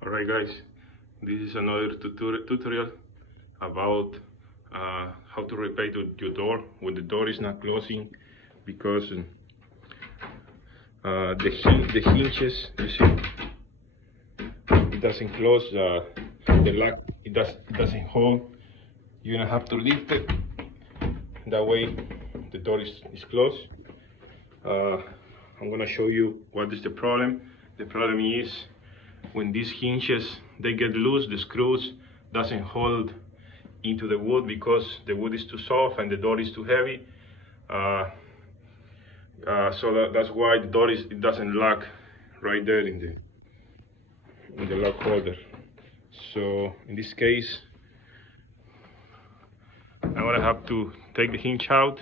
Alright guys, this is another tutorial about how to repair your door when the door is not closing because the hinges, you see, it doesn't close, the lock, it doesn't hold. You're gonna have to lift it, that way the door is closed. I'm gonna show you what is the problem. The problem is when these hinges they get loose, the screws doesn't hold into the wood because the wood is too soft and the door is too heavy. So that's why the door it doesn't lock right there in the lock holder. So in this case, I'm gonna have to take the hinge out,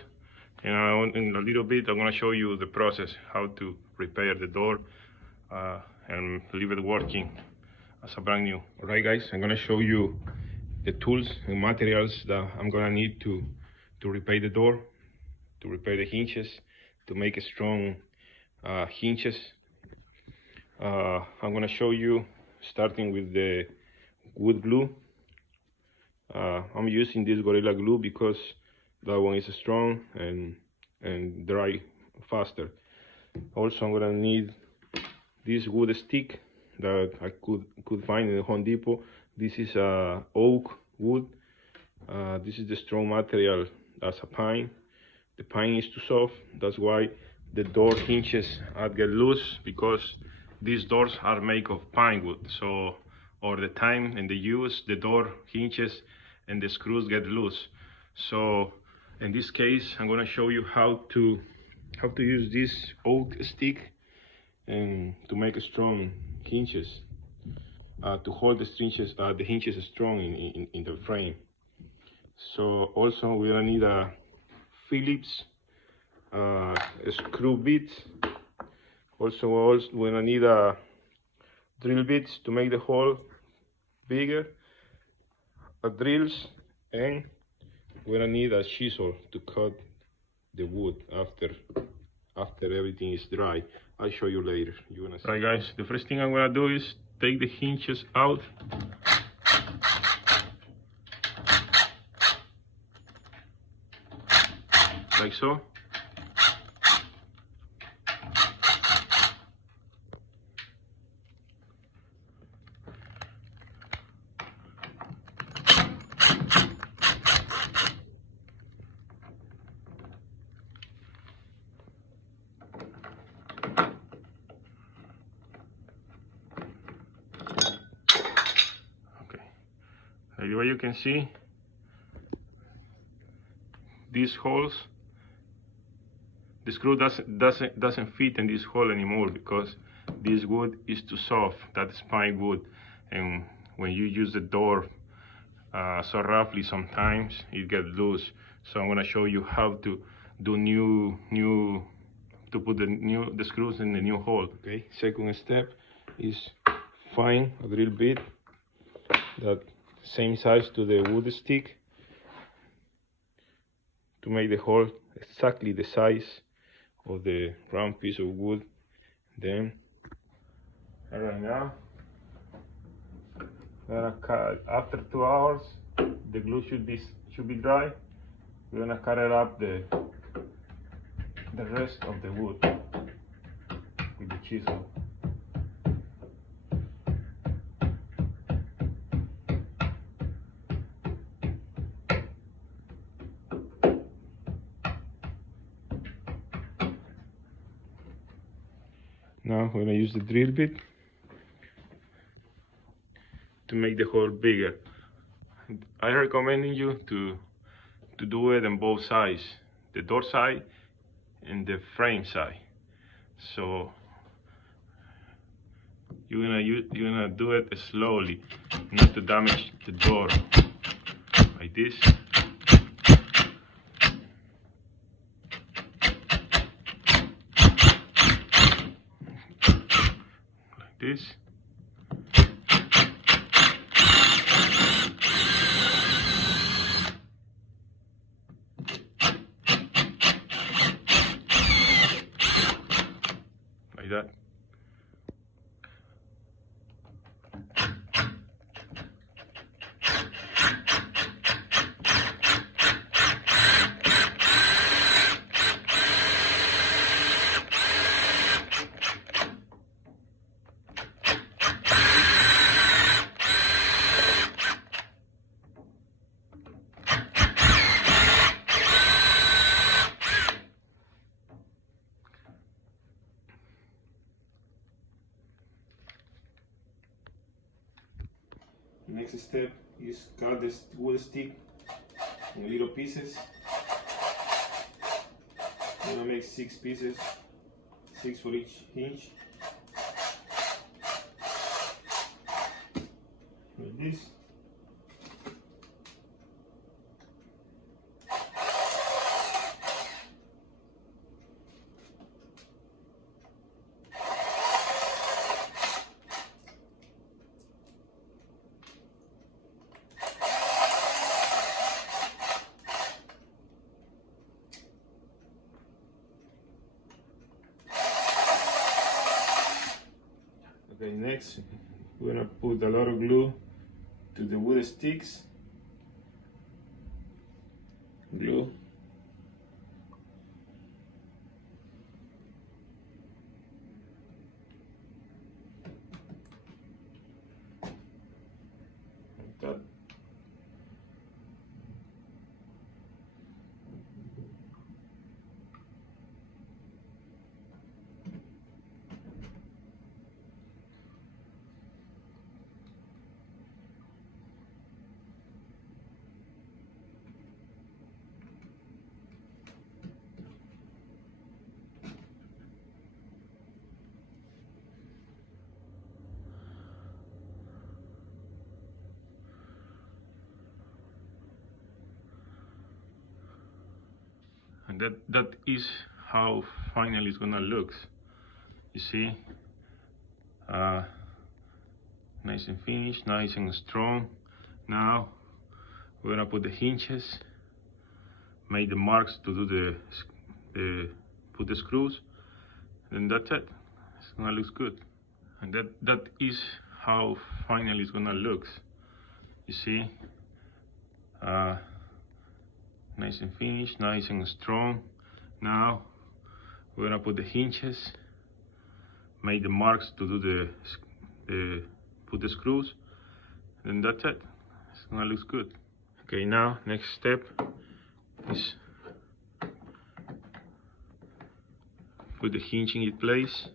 and in a little bit I'm gonna show you the process how to repair the door and leave it working as a brand new. Alright guys, I'm gonna show you the tools and materials that I'm gonna need to repair the door, to repair the hinges, to make a strong hinges. I'm gonna show you starting with the wood glue. I'm using this Gorilla Glue because that one is strong and dry faster. Also, I'm gonna need this wood stick that I could find in Home Depot. This is oak wood. This is the strong material as a pine. The pine is too soft. That's why the door hinges get loose, because these doors are made of pine wood. So over the time and the use, the door hinges and the screws get loose. So in this case, I'm going to show you how to use this oak stick and to make a strong hinges, to hold the hinges strong in the frame. So also we're gonna need a Phillips screw bits. Also we're gonna need a drill bits to make the hole bigger, drills, and we're gonna need a chisel to cut the wood after everything is dry. I'll show you later. You're gonna see. Right guys, the first thing I'm gonna do is take the hinges out. Like so. What you can see, these holes, the screw doesn't fit in this hole anymore because this wood is too soft. That's pine wood, and when you use the door so roughly, sometimes it gets loose. So I'm gonna show you how to do to put the screws in the new hole. Okay. Second step is find a drill bit that same size to the wood stick to make the hole exactly the size of the round piece of wood. Then right now we're gonna cut, after 2 hours the glue should be dry. We're gonna cut it up the rest of the wood with the chisel. Now we're gonna use the drill bit to make the hole bigger. I recommend you to do it on both sides, the door side and the frame side. So you're gonna do it slowly, not to damage the door, like this. This. Like that. Next step is cut this wood stick in little pieces. I'm gonna make 6 pieces, 6 for each hinge. Like this. Okay, next we're gonna put a lot of glue to the wood sticks. Glue. Like that. And that is how finally it's gonna look. You see, nice and finished, nice and strong. Now we're gonna put the hinges, make the marks to do put the screws, and that's it. It's gonna look good. And that is how finally it's gonna look. You see, nice and finished, nice and strong. Now we're gonna put the hinges, make the marks to do put the screws, and that's it. It's gonna look good. Okay, now next step is put the hinge in place,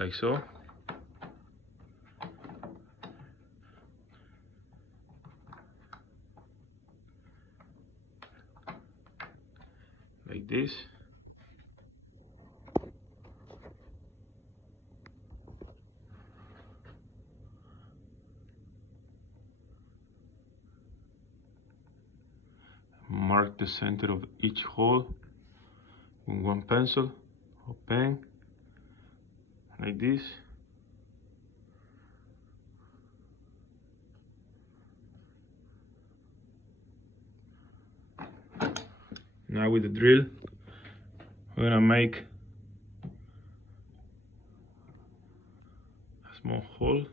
like so. Like this. Mark the center of each hole with one pencil or pen, like this. Now with the drill, we're gonna make a small hole